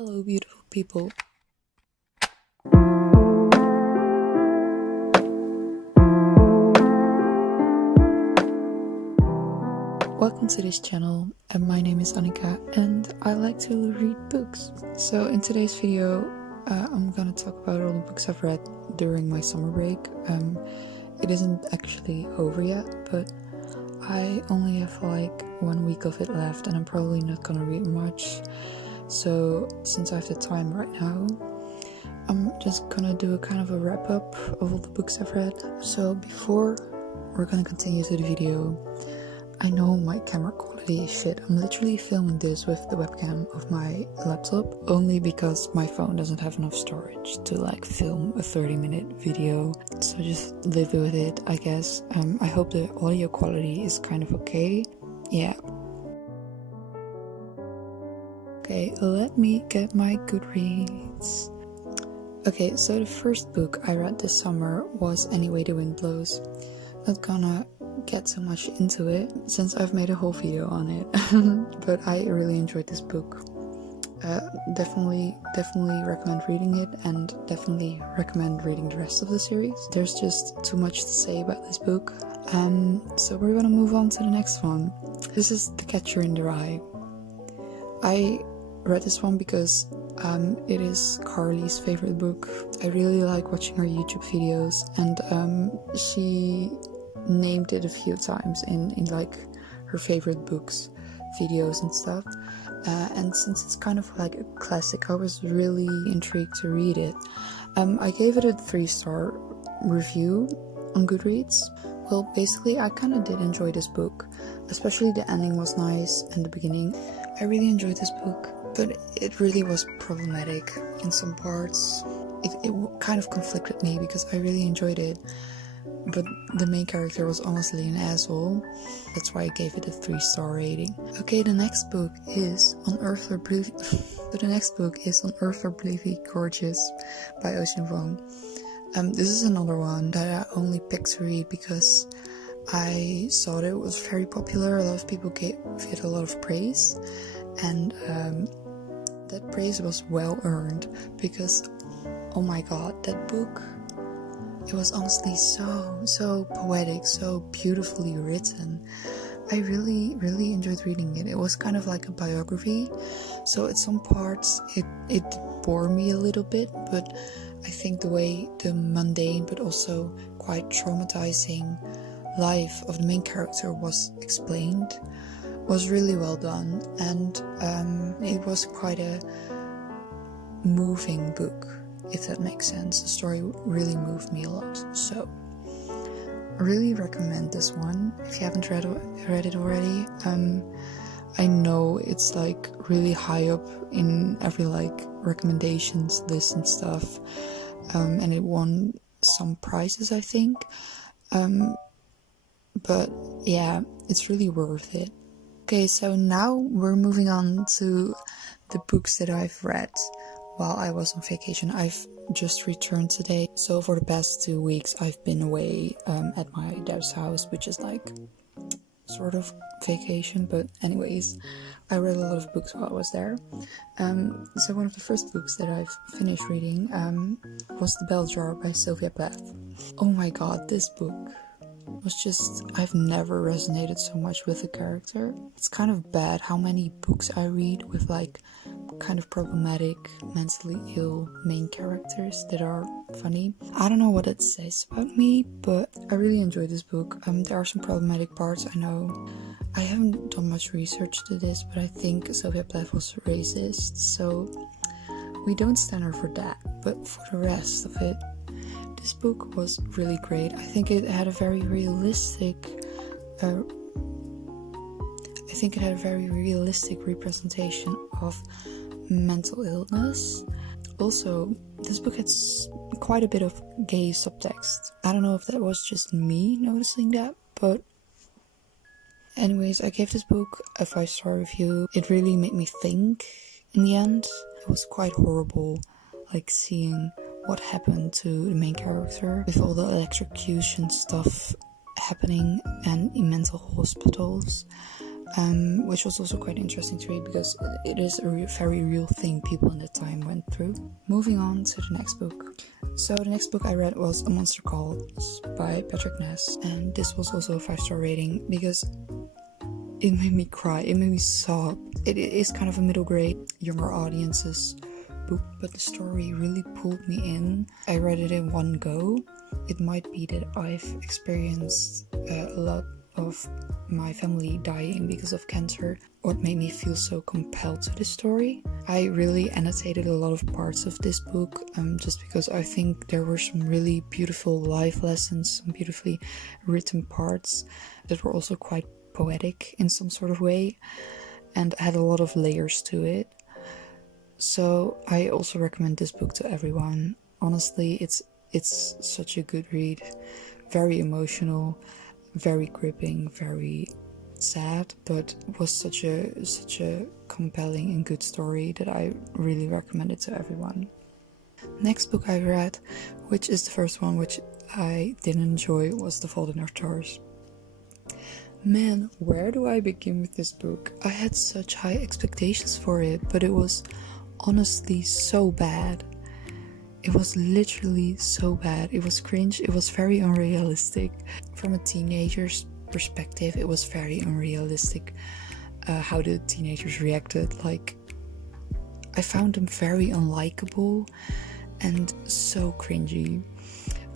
Hello, beautiful people. Welcome to this channel, and my name is Annika, and I like to read books. So in today's video, I'm gonna talk about all the books I've read during my summer break. It isn't actually over yet, but I only have like 1 week of it left, and I'm probably not gonna read much. So since I have the time right now, I'm just gonna do a kind of a wrap up of all the books I've read. So before we're gonna continue to the video, I know my camera quality is shit. I'm literally filming this with the webcam of my laptop only because my phone doesn't have enough storage to like film a 30-minute video. So just live with it, I guess. I hope the audio quality is kind of okay. Yeah. Okay, let me get my Goodreads. Okay, so the first book I read this summer was Anyway the Wind Blows. Not gonna get so much into it since I've made a whole video on it, but I really enjoyed this book. Definitely recommend reading it, and definitely recommend reading the rest of the series. There's just too much to say about this book. So we're gonna move on to the next one. This is The Catcher in the Rye. I read this one because it is Carly's favorite book. I really like watching her YouTube videos, and she named it a few times in like her favorite books videos and stuff, and since it's kind of like a classic, I was really intrigued to read it. I gave it a 3-star review on Goodreads. Well, basically I kind of did enjoy this book, especially the ending was nice and the beginning. I really enjoyed this book, but it really was problematic in some parts. It kind of conflicted me because I really enjoyed it, but the main character was honestly an asshole. That's why I gave it a 3-star rating. Okay, the next book is On Earth Are Bleakly Gorgeous by Ocean Vuong. This is another one that I only picked to read because I saw that it was very popular. A lot of people gave it a lot of praise, and that praise was well earned because, oh my god, that book, it was honestly so poetic, so beautifully written. I really enjoyed reading it. It was kind of like a biography, so at some parts it bore me a little bit, but I think the way the mundane but also quite traumatizing life of the main character was explained was really well done, and it was quite a moving book, if that makes sense. The story really moved me a lot, so I really recommend this one if you haven't read it already. I know it's like really high up in every like recommendations list and stuff, and it won some prizes, I think, but yeah, it's really worth it. Okay, so now we're moving on to the books that I've read while I was on vacation. I've just returned today, so for the past 2 weeks I've been away at my dad's house, which is like sort of vacation, but anyways, I read a lot of books while I was there. So one of the first books that I've finished reading was The Bell Jar by Sylvia Beth. Oh my god, this book was just, I've never resonated so much with the character. It's kind of bad how many books I read with like kind of problematic, mentally ill main characters that are funny. I don't know what it says about me, but I really enjoyed this book. There are some problematic parts, I know. I haven't done much research to this, but I think Sylvia Plath was racist, so we don't stand her for that. But for the rest of it, this book was really great. I think it had a very realistic representation of mental illness. Also, this book has quite a bit of gay subtext. I don't know if that was just me noticing that, but anyways, I gave this book a 5-star review. It really made me think in the end. It was quite horrible, like seeing what happened to the main character with all the electrocution stuff happening and in mental hospitals. which was also quite interesting to read because it is a very real thing people in the time went through. Moving on to the next book. So the next book I read was A Monster Calls by Patrick Ness, and this was also a 5-star rating because it made me cry, it made me sob. It is kind of a middle grade, younger audience's book, but the story really pulled me in. I read it in one go. It might be that I've experienced a lot of my family dying because of cancer, what made me feel so compelled to this story. I really annotated a lot of parts of this book just because I think there were some really beautiful life lessons, some beautifully written parts that were also quite poetic in some sort of way and had a lot of layers to it. So I also recommend this book to everyone. Honestly, it's such a good read, very emotional, very gripping, very sad, but was such a compelling and good story that I really recommend it to everyone. Next book I read, which is the first one which I didn't enjoy, was The Fault in Our Stars. Man, where do I begin with this book? I had such high expectations for it, but it was honestly so bad. It was literally so bad. It was cringe. It was very unrealistic. From a teenager's perspective, it was very unrealistic how the teenagers reacted. Like, I found them very unlikable and so cringy.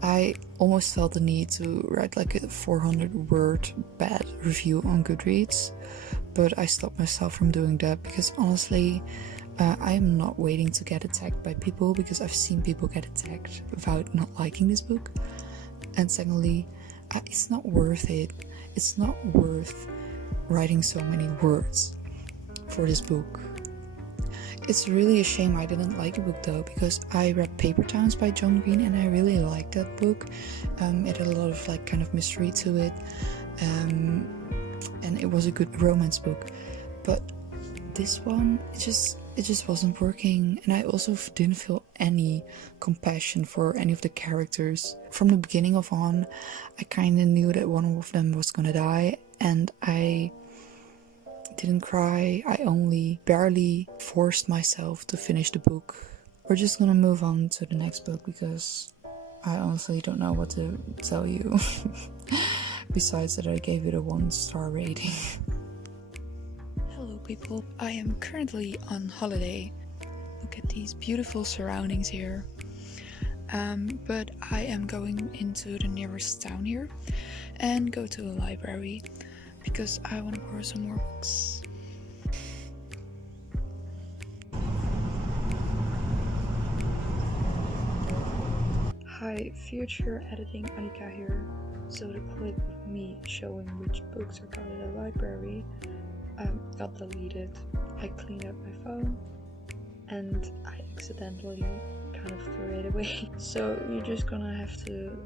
I almost felt the need to write like a 400-word bad review on Goodreads, but I stopped myself from doing that because honestly, I am not waiting to get attacked by people because I've seen people get attacked without not liking this book. And secondly, it's not worth it. It's not worth writing so many words for this book. It's really a shame I didn't like the book though, because I read Paper Towns by John Green and I really liked that book. It had a lot of like kind of mystery to it, and it was a good romance book. But this one, it just wasn't working, and I also didn't feel any compassion for any of the characters. From the beginning of on, I kind of knew that one of them was gonna die, and I didn't cry. I only barely forced myself to finish the book. We're just gonna move on to the next book because I honestly don't know what to tell you besides that I gave it a 1-star rating. Hello people, I am currently on holiday. Look at these beautiful surroundings here. But I am going into the nearest town here and go to a library because I want to borrow some more books. Hi, future editing Annika here. So the clip of me showing which books are got at the library got deleted. I cleaned up my phone and I accidentally kind of threw it away. So you're just gonna have to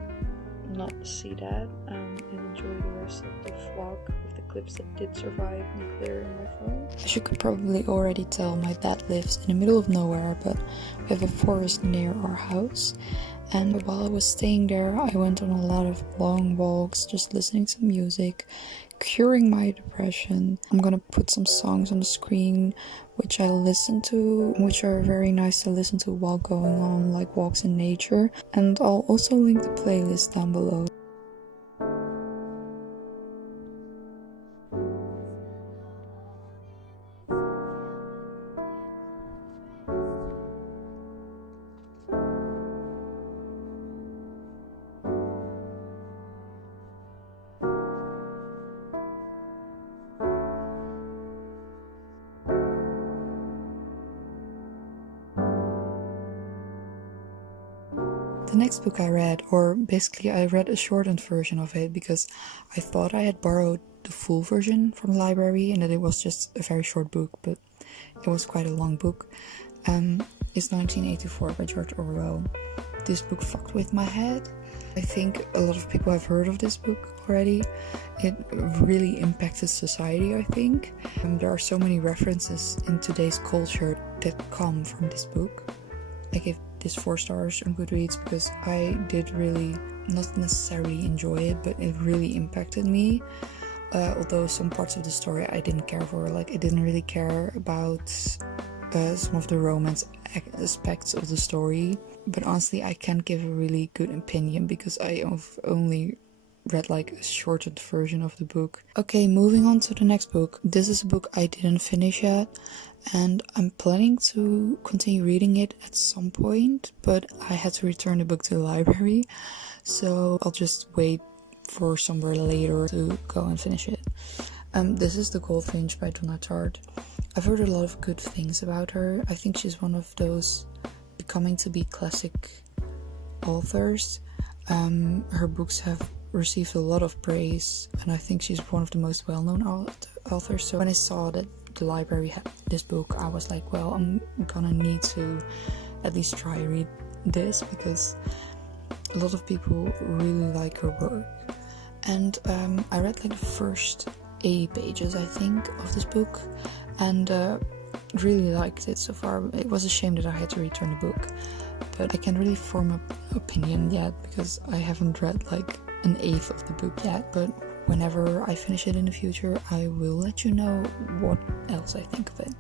not see that and enjoy the rest of the vlog with the clips that did survive me clearing my phone. As you could probably already tell, my dad lives in the middle of nowhere, but we have a forest near our house. And while I was staying there, I went on a lot of long walks, just listening to music, curing my depression. I'm gonna put some songs on the screen which I listen to, which are very nice to listen to while going on like walks in nature. And I'll also link the playlist down below. The next book I read, or basically I read a shortened version of it because I thought I had borrowed the full version from the library and that it was just a very short book, but it was quite a long book. It's 1984 by George Orwell. This book fucked with my head. I think a lot of people have heard of this book already. It really impacted society, I think. There are so many references in today's culture that come from this book. I gave this 4 stars on Goodreads because I did really not necessarily enjoy it, but it really impacted me. although some parts of the story I didn't care for. Like, I didn't really care about some of the romance aspects of the story. But honestly, I can't give a really good opinion because I have only read like a shortened version of the book. Okay, moving on to the next book. This is a book I didn't finish yet, and I'm planning to continue reading it at some point, but I had to return the book to the library, so I'll just wait for somewhere later to go and finish it. This is The Goldfinch by Donna Tartt. I've heard a lot of good things about her. I think she's one of those becoming to be classic authors. Her books have received a lot of praise, and I think she's one of the most well-known authors. So when I saw that the library had this book, I was like, well, I'm gonna need to at least try read this because a lot of people really like her work. And I read like the first 80 pages, I think, of this book, and really liked it so far. It was a shame that I had to return the book, but I can't really form an opinion yet because I haven't read like an eighth of the book yet. But whenever I finish it in the future, I will let you know what else I think of it.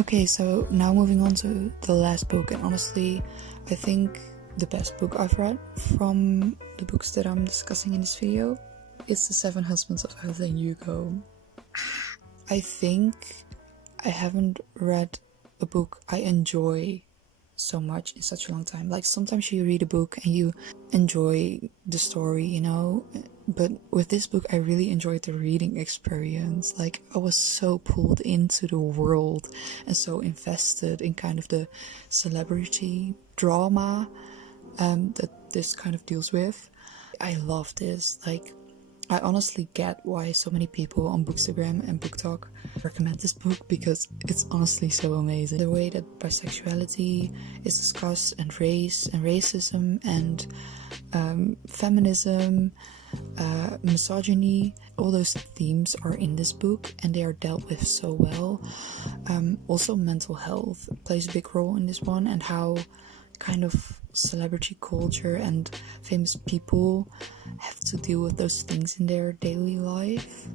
Okay, so now moving on to the last book, and honestly, I think the best book I've read from the books that I'm discussing in this video. It's The 7 Husbands of Evelyn Hugo. I think I haven't read a book I enjoy so much in such a long time. Like, sometimes you read a book and you enjoy the story, you know, but with this book I really enjoyed the reading experience. Like, I was so pulled into the world and so invested in kind of the celebrity drama that this kind of deals with. I love this. Like, I honestly get why so many people on Bookstagram and BookTok recommend this book, because it's honestly so amazing. The way that bisexuality is discussed, and race and racism and feminism, misogyny, all those themes are in this book and they are dealt with so well. Also, mental health plays a big role in this one, and how kind of celebrity culture and famous people have to deal with those things in their daily life.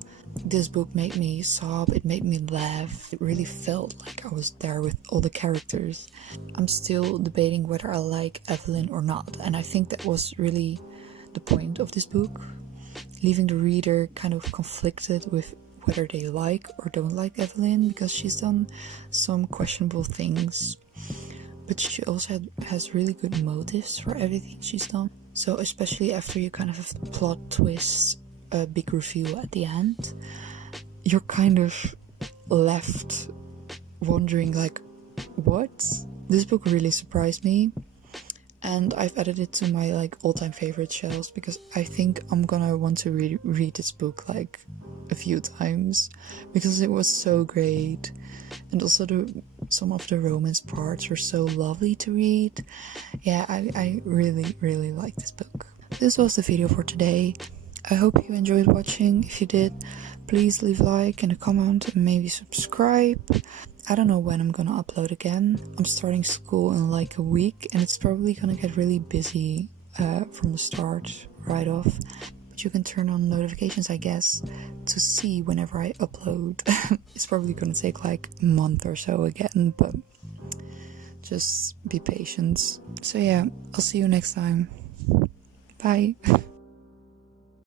This book made me sob, it made me laugh. It really felt like I was there with all the characters. I'm still debating whether I like Evelyn or not, and I think that was really the point of this book, leaving the reader kind of conflicted with whether they like or don't like Evelyn, because she's done some questionable things. But she also has really good motives for everything she's done. So especially after you kind of have the plot twist, a big reveal at the end, you're kind of left wondering like, what? This book really surprised me, and I've added it to my like all-time favorite shelves because I think I'm gonna want to read this book like a few times because it was so great. And also some of the romance parts were so lovely to read. Yeah, I really, really like this book. This was the video for today. I hope you enjoyed watching. If you did, please leave a like and a comment and maybe subscribe. I don't know when I'm gonna upload again. I'm starting school in like a week and it's probably gonna get really busy from the start right off. But you can turn on notifications, I guess, to see whenever I upload. It's probably gonna take like a month or so again, but just be patient. So yeah, I'll see you next time. Bye.